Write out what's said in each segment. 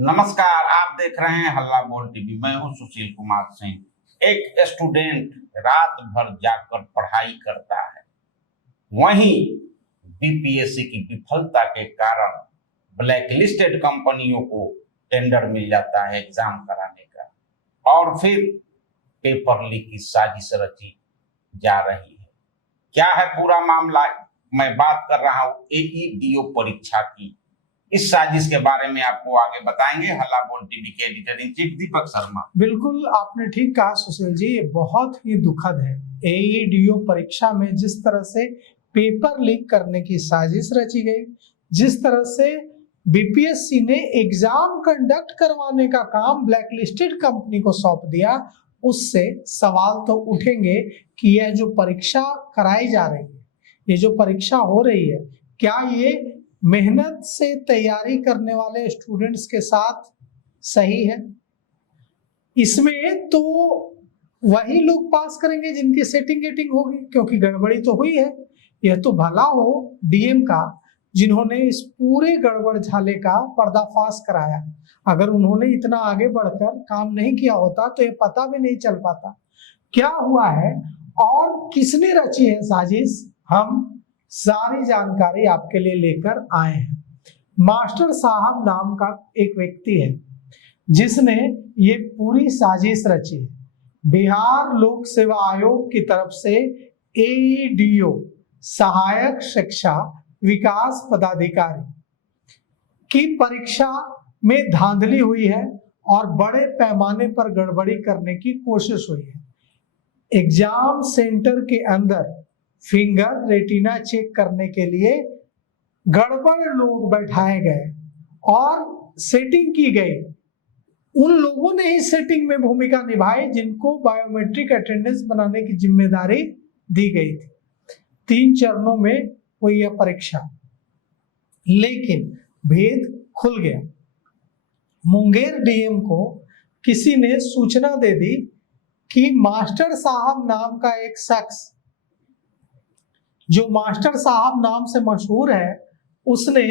नमस्कार, आप देख रहे हैं हल्ला बोल टीवी। मैं हूं सुशील कुमार सिंह। एक स्टूडेंट रात भर जाकर पढ़ाई करता है, वहीं बीपीएससी की विफलता के कारण ब्लैकलिस्टेड कंपनियों को टेंडर मिल जाता है एग्जाम कराने का, और फिर पेपर लीक की साजिश रची जा रही है। क्या है पूरा मामला? मैं बात कर रहा हूं एईडीओ परीक्षा की। इस साजिश के बारे में आपको आगे बताएंगे हल्ला बोल टीवी के editor in chief Deepak Sharma. बिल्कुल आपने ठीक कहा सुशील जी, ये बहुत ही दुखद है। एईडीओ परीक्षा में जिस तरह से पेपर लीक करने की साजिश रची गई, जिस तरह से बीपीएससी ने एग्जाम कंडक्ट करवाने का काम ब्लैकलिस्टेड कंपनी को सौंप दिया, उससे सवाल तो उठेंगे कि यह जो परीक्षा कराई जा रही है, ये जो परीक्षा हो रही है, क्या ये मेहनत से तैयारी करने वाले स्टूडेंट्स के साथ सही है? इसमें तो वही लोग पास करेंगे जिनकी सेटिंग गेटिंग होगी, क्योंकि गड़बड़ी तो हुई है। यह तो भला हो डीएम का, जिन्होंने इस पूरे गड़बड़ झाले का पर्दाफाश कराया। अगर उन्होंने इतना आगे बढ़कर काम नहीं किया होता तो ये पता भी नहीं चल पाता क्या हुआ है और किसने रची है साजिश। हम सारी जानकारी आपके लिए लेकर आए हैं। मास्टर साहब नाम का एक व्यक्ति है जिसने ये पूरी साजिश रची है। बिहार लोक सेवा आयोग की तरफ से एईडीओ सहायक शिक्षा विकास पदाधिकारी की परीक्षा में धांधली हुई है और बड़े पैमाने पर गड़बड़ी करने की कोशिश हुई है। एग्जाम सेंटर के अंदर फिंगर रेटिना चेक करने के लिए गड़बड़ लोग बैठाए गए और सेटिंग की गई। उन लोगों ने ही सेटिंग में भूमिका निभाई जिनको बायोमेट्रिक अटेंडेंस बनाने की जिम्मेदारी दी गई थी। 3 चरणों में हुई यह परीक्षा, लेकिन भेद खुल गया। मुंगेर डीएम को किसी ने सूचना दे दी कि मास्टर साहब नाम का एक शख्स, जो मास्टर साहब नाम से मशहूर है, उसने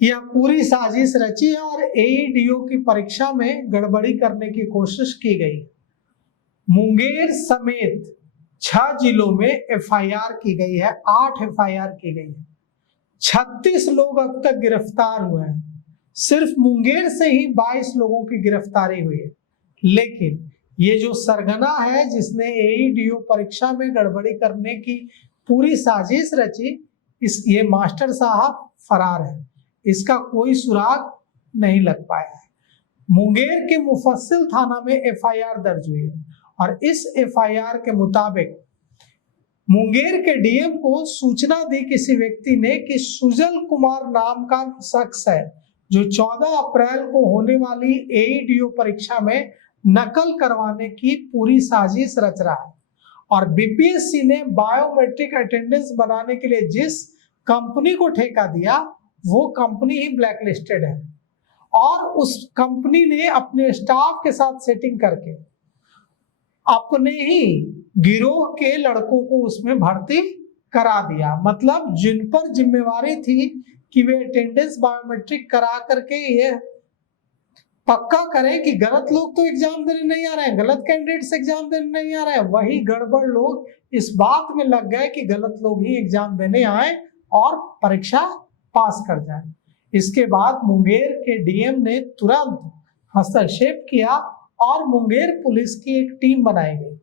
यह पूरी साजिश रची है और एईडीओ की परीक्षा में गड़बड़ी करने की कोशिश की गई। मुंगेर समेत 6 जिलों में एफआईआर की गई है, 8 एफआईआर की गई है। 36 लोग अब तक गिरफ्तार हुए हैं। सिर्फ मुंगेर से ही 22 लोगों की गिरफ्तारी हुई है। लेकिन ये जो सरगना है जिसने एईडीओ परीक्षा में गड़बड़ी करने की पूरी साजिश रची, ये मास्टर साहब फरार है। इसका कोई सुराग नहीं लग पाया है। मुंगेर के मुफस्सिल थाना में एफआईआर दर्ज हुई है और इस एफआईआर के मुताबिक मुंगेर के डीएम को सूचना दी किसी व्यक्ति ने कि सुजल कुमार नाम का शख्स है जो 14 अप्रैल को होने वाली एईडीओ परीक्षा में नकल करवाने की पूरी साजिश रच रहा है। और बीपीएससी ने बायोमेट्रिक अटेंडेंस बनाने के लिए जिस कंपनी को ठेका दिया, वो कंपनी ही ब्लैकलिस्टेड है और उस कंपनी ने अपने स्टाफ के साथ सेटिंग करके अपने ही गिरोह के लड़कों को उसमें भर्ती करा दिया। मतलब जिन पर जिम्मेवारी थी कि वे अटेंडेंस बायोमेट्रिक करा करके ये पक्का करें कि गलत लोग तो एग्जाम देने नहीं आ रहे हैं, गलत कैंडिडेट्स एग्जाम देने नहीं आ रहे हैं, वही गड़बड़ लोग इस बात में लग गए कि गलत लोग ही एग्जाम देने आए और परीक्षा पास कर जाए। इसके बाद मुंगेर के डीएम ने तुरंत हस्तक्षेप किया और मुंगेर पुलिस की एक टीम बनाई गई।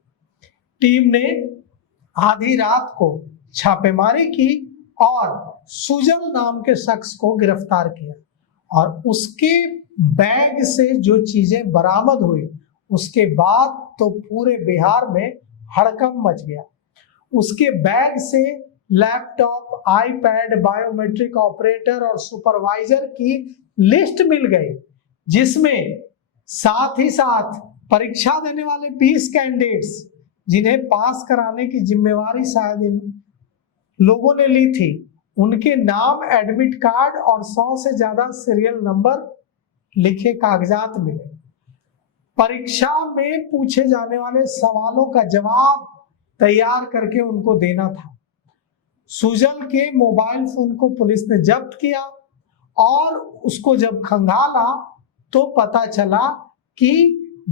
टीम ने आधी रात को छापेमारी की और सुजल नाम के शख्स को गिरफ्तार किया और उसके बैग से जो चीजें बरामद हुई, उसके बाद तो पूरे बिहार में हड़कंप मच गया। उसके बैग से लैपटॉप, आईपैड, बायोमेट्रिक ऑपरेटर और सुपरवाइजर की लिस्ट मिल गई, जिसमें साथ ही साथ परीक्षा देने वाले 20 कैंडिडेट्स जिन्हें पास कराने की जिम्मेवारी शायद इन लोगों ने ली थी, उनके नाम, एडमिट कार्ड और 100 से ज्यादा सीरियल नंबर लिखे कागजात मिले। परीक्षा में पूछे जाने वाले सवालों का जवाब तैयार करके उनको देना था। सुजल के मोबाइल फोन को पुलिस ने जब्त किया और उसको जब खंगाला तो पता चला कि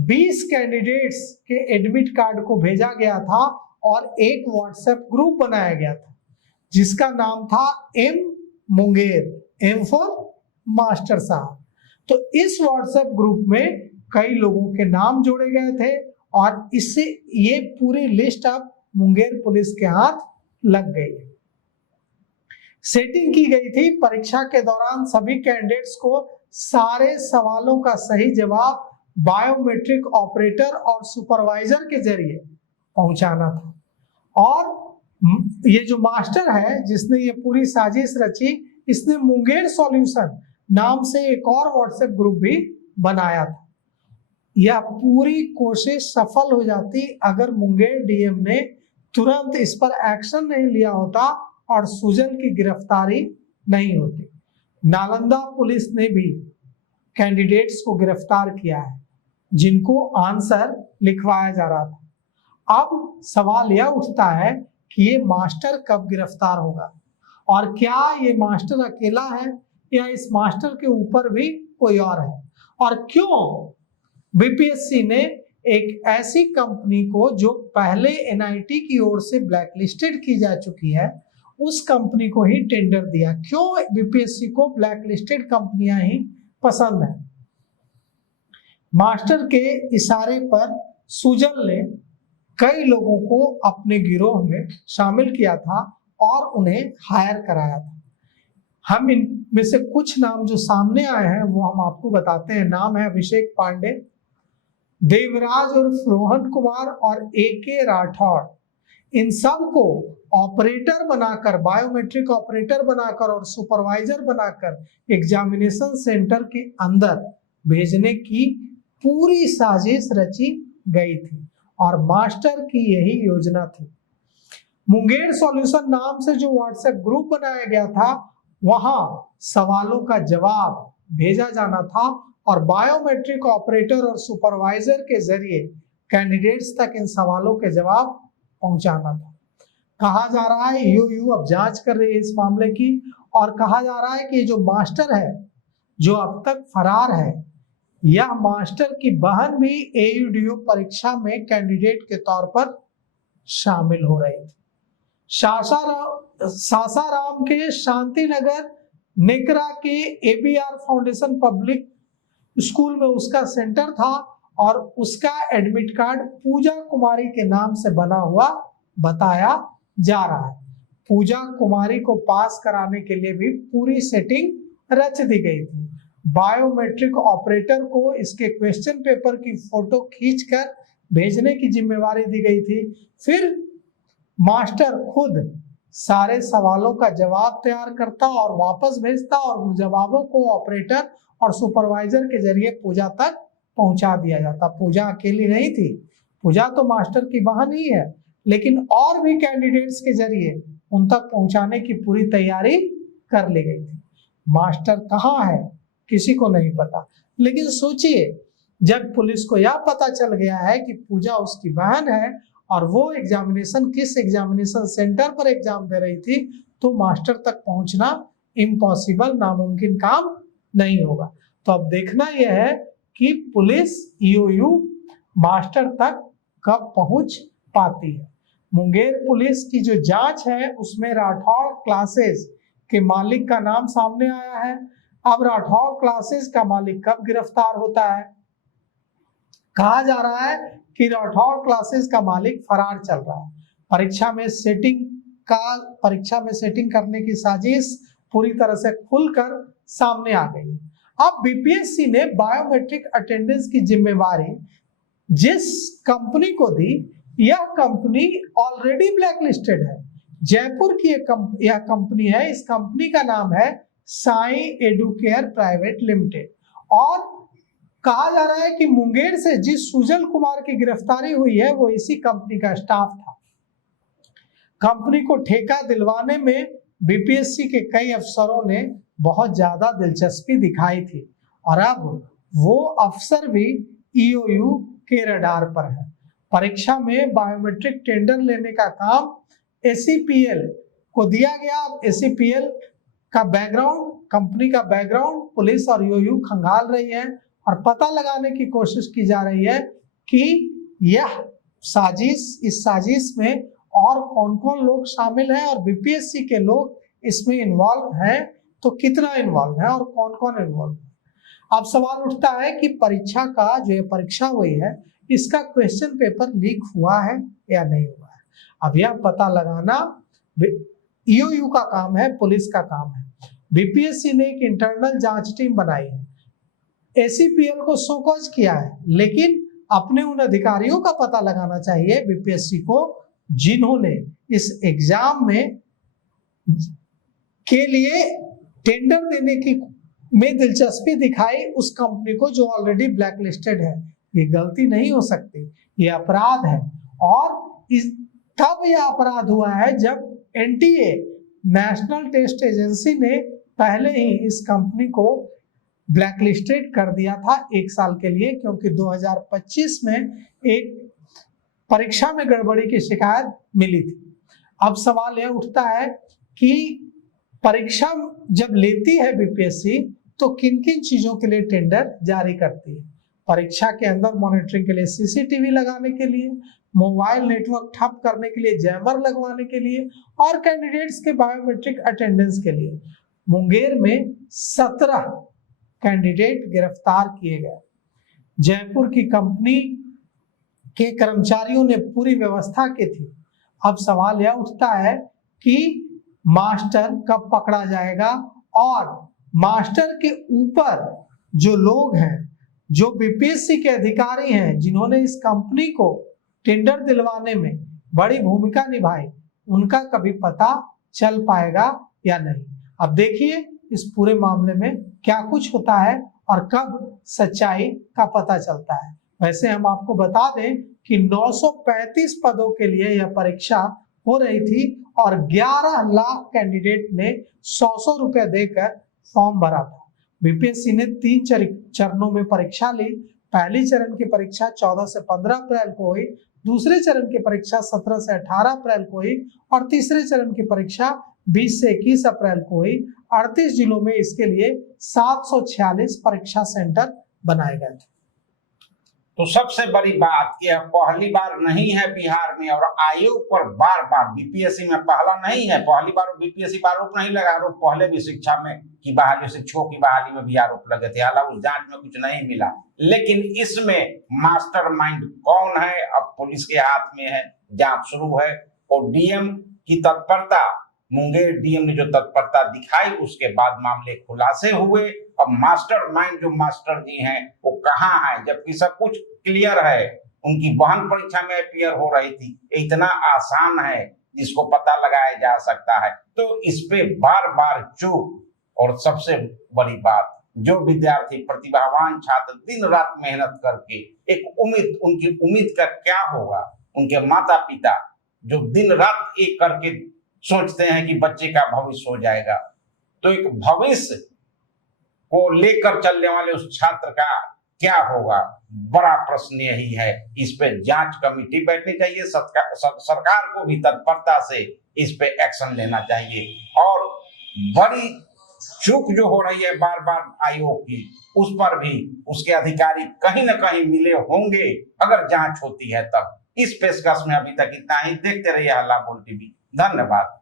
20 कैंडिडेट्स के एडमिट कार्ड को भेजा गया था और एक व्हाट्सएप ग्रुप बनाया गया था जिसका नाम था M Munger, M for master साहब। तो इस व्हाट्सएप ग्रुप में कई लोगों के नाम जोड़े गए थे और इससे ये पूरी लिस्ट अब मुंगेर पुलिस के हाथ लग गई। सेटिंग की गई थी, परीक्षा के दौरान सभी कैंडिडेट्स को सारे सवालों का सही जवाब बायोमेट्रिक ऑपरेटर और सुपरवाइजर के जरिए पहुंचाना था। और ये जो मास्टर है जिसने ये पूरी साजिश रची, इसने मुंगेर सॉल्यूशन नाम से एक और व्हाट्सएप ग्रुप भी बनाया था। यह पूरी कोशिश सफल हो जाती अगर मुंगेर डीएम ने तुरंत इस पर एक्शन नहीं लिया होता और सुजल की गिरफ्तारी नहीं होती। नालंदा पुलिस ने भी कैंडिडेट्स को गिरफ्तार किया है जिनको आंसर लिखवाया जा रहा था। अब सवाल यह उठता है कि ये मास्टर कब गिरफ्तार होगा और क्या ये मास्टर अकेला है या इस मास्टर के ऊपर भी कोई और है, और क्यों बीपीएससी ने एक ऐसी कंपनी को जो पहले एनआईटी की ओर से ब्लैकलिस्टेड की जा चुकी है उस कंपनी को ही टेंडर दिया। क्यों बीपीएससी को ब्लैकलिस्टेड कंपनियां ही पसंद है? मास्टर के इशारे पर सुजल ने कई लोगों को अपने गिरोह में शामिल किया था और उन्हें हायर कराया था। हम इनमें से कुछ नाम जो सामने आए हैं वो हम आपको बताते हैं। नाम है अभिषेक पांडे, देवराज उर्फ रोहन कुमार और AK राठौड़। इन सब को ऑपरेटर बनाकर, बायोमेट्रिक ऑपरेटर बनाकर और सुपरवाइजर बनाकर एग्जामिनेशन सेंटर के अंदर भेजने की पूरी साजिश रची गई थी और मास्टर की यही योजना थी। मुंगेर सॉल्यूशन नाम से जो व्हाट्सएप ग्रुप बनाया गया था वहां सवालों का जवाब भेजा जाना था और बायोमेट्रिक ऑपरेटर और सुपरवाइजर के जरिए कैंडिडेट्स तक इन सवालों के जवाब पहुंचाना था। कहा जा रहा है यूयू अब जांच कर रही है इस मामले की और कहा जा रहा है कि जो मास्टर है जो अब तक फरार है, यह मास्टर की बहन भी AUDO परीक्षा में कैंडिडेट के तौर पर शामिल हो रही थी। सासाराम के शांति नगर नेकरा के ABR फाउंडेशन पब्लिक स्कूल में उसका सेंटर था और उसका एडमिट कार्ड पूजा कुमारी के नाम से बना हुआ बताया जा रहा है। पूजा कुमारी को पास कराने के लिए भी पूरी सेटिंग रच दी गई थी। बायोमेट्रिक ऑपरेटर को इसके क्वेश्चन पेपर की फोटो खींचकर भेजने की जिम्मेवारी दी गई थी। फिर मास्टर खुद सारे सवालों का जवाब तैयार करता और वापस भेजता और जवाबों को ऑपरेटर और सुपरवाइजर के जरिए पूजा तक पहुंचा दिया जाता। पूजा अकेली नहीं थी, पूजा तो मास्टर की बहन ही है, लेकिन और भी कैंडिडेट्स के जरिए उन तक पहुंचाने की पूरी तैयारी कर ली गई थी। मास्टर कहाँ है किसी को नहीं पता, लेकिन सोचिए जब पुलिस को यह पता चल गया है कि पूजा उसकी बहन है और वो किस एग्जामिनेशन सेंटर पर एग्जाम दे रही थी, तो मास्टर तक पहुंचना इम्पॉसिबल, नामुमकिन काम नहीं होगा। तो अब देखना यह है कि पुलिस यूयू मास्टर तक कब पहुंच पाती है। मुंगेर पुलिस की जो जांच है उसमें राठौड़ क्लासेस के मालिक का नाम सामने आया है। अब राठौड़ क्लासेस का मालिक कब गिरफ्तार होता है? कहा जा रहा है कि राठौड़ क्लासेस का मालिक फरार चल रहा है। परीक्षा में सेटिंग करने की साजिश पूरी तरह से खुलकर सामने आ गई। अब बीपीएससी ने बायोमेट्रिक अटेंडेंस की जिम्मेवारी जिस कंपनी को दी, यह कंपनी ऑलरेडी ब्लैकलिस्टेड है। जयपुर की यह कंपनी है। इस कंपनी का नाम है साई एडुकेयर प्राइवेट लिमिटेड और कहा जा रहा है कि मुंगेर से जिस सुजल कुमार की गिरफ्तारी हुई है वो इसी कंपनी का स्टाफ था। कंपनी को ठेका दिलवाने में बीपीएससी के कई अफसरों ने बहुत ज्यादा दिलचस्पी दिखाई थी और अब वो अफसर भी ईओयू के रडार पर है। परीक्षा में बायोमेट्रिक टेंडर लेने का काम एसीपीएल को दिया गया। एसीपीएल का बैकग्राउंड, कंपनी का बैकग्राउंड पुलिस और ईओयू खंगाल रही है और पता लगाने की कोशिश की जा रही है कि यह साजिश, इस साजिश में और कौन कौन लोग शामिल हैं और बीपीएससी के लोग इसमें इन्वॉल्व हैं तो कितना इन्वॉल्व है और कौन कौन इन्वॉल्व है। अब सवाल उठता है कि परीक्षा का जो ये परीक्षा हुई है इसका क्वेश्चन पेपर लीक हुआ है या नहीं हुआ है। अब यह पता लगाना ईओयू का काम है, पुलिस का काम है। बीपीएससी ने एक इंटरनल जांच टीम बनाई है, एसीपीएल को शोकॉज किया है, लेकिन अपने उन अधिकारियों का पता लगाना चाहिए बीपीएससी को जिन्होंने इस एग्जाम में के लिए टेंडर देने की में दिलचस्पी दिखाई उस कंपनी को जो ऑलरेडी ब्लैक लिस्टेड है। ये गलती नहीं हो सकती, ये अपराध है। और तब यह अपराध हुआ है जब एनटीए, नेशनल टेस्ट एजेंसी ने पहले ही इस कंपनी को ब्लैक लिस्टेड कर दिया था 1 साल के लिए, क्योंकि 2025 में एक परीक्षा में गड़बड़ी की शिकायत मिली थी। अब सवाल यह उठता है कि परीक्षा जब लेती है बीपीएससी तो किन किन चीजों के लिए टेंडर जारी करती है। परीक्षा के अंदर मॉनिटरिंग के लिए सीसीटीवी लगाने के लिए, मोबाइल नेटवर्क ठप करने के लिए जैमर लगवाने के लिए और कैंडिडेट्स के बायोमेट्रिक अटेंडेंस के लिए। मुंगेर में 17 कैंडिडेट गिरफ्तार किए गए। जयपुर की कंपनी के कर्मचारियों ने पूरी व्यवस्था की थी। अब सवाल यह उठता है कि मास्टर कब पकड़ा जाएगा और मास्टर के ऊपर जो लोग हैं, जो बीपीएससी के अधिकारी हैं जिन्होंने इस कंपनी को टेंडर दिलवाने में बड़ी भूमिका निभाई, उनका कभी पता चल पाएगा या नहीं। अब देखिए इस पूरे मामले में क्या कुछ होता है और कब सच्चाई का पता चलता है। वैसे हम आपको बता दें कि 935 पदों के लिए यह परीक्षा हो रही थी और 11 लाख कैंडिडेट ने 100 रुपए देकर फॉर्म भरा था। बीपीएससी ने 3 चरणों में परीक्षा ली। पहली चरण की परीक्षा 14 से 15 अप्रैल को हुई, दूसरे चरण की परीक्षा 17 से 18 अप्रैल को हुई और तीसरे चरण की परीक्षा 20 से 21 अप्रैल को हुई। 38 जिलों में इसके लिए 746 परीक्षा सेंटर बनाए गए थे। तो सबसे बड़ी बात यह पहली बार नहीं है बिहार में, और आयोग पर बार बार, बीपीएससी में पहला नहीं है, पहली बार बीपीएससी पर आरोप नहीं लगा। आरोप पहले भी शिक्षा में की बहाली, शिक्षकों की बहाली में भी आरोप लगे थे, हालांकि उस जांच में कुछ नहीं मिला। लेकिन इसमें मास्टरमाइंड कौन है अब पुलिस के हाथ में है, जांच शुरू है। और डीएम की तत्परता, मुंगेर डीएम ने जो तत्परता दिखाई उसके बाद मामले खुलासे हुए। अब मास्टरमाइंड जो मास्टर जी हैं वो कहाँ हैं, जबकि सब कुछ क्लियर है। उनकी बहन परीक्षा में अपीयर हो रही थी, इतना आसान है जिसको पता लगाया जा सकता है। तो इस पे बार बार चूक। और सबसे बड़ी बात, जो विद्यार्थी प्रतिभावान छात्र दिन रात मेहनत करके एक उम्मीद, उनकी उम्मीद का क्या होगा, उनके माता पिता जो दिन रात एक करके सोचते हैं कि बच्चे का भविष्य हो जाएगा, तो एक भविष्य को लेकर चलने वाले उस छात्र का क्या होगा, बड़ा प्रश्न यही है। इस पे जांच कमेटी बैठनी चाहिए, सरकार को भी तत्परता से इस पे एक्शन लेना चाहिए। और बड़ी चूक जो हो रही है बार बार आयोग की, उस पर भी उसके अधिकारी कहीं ना कहीं मिले होंगे अगर जांच होती है तब। इस पेशकश में अभी तक इतना ही। देखते रहिए हल्ला बोल टीवी। धन्यवाद।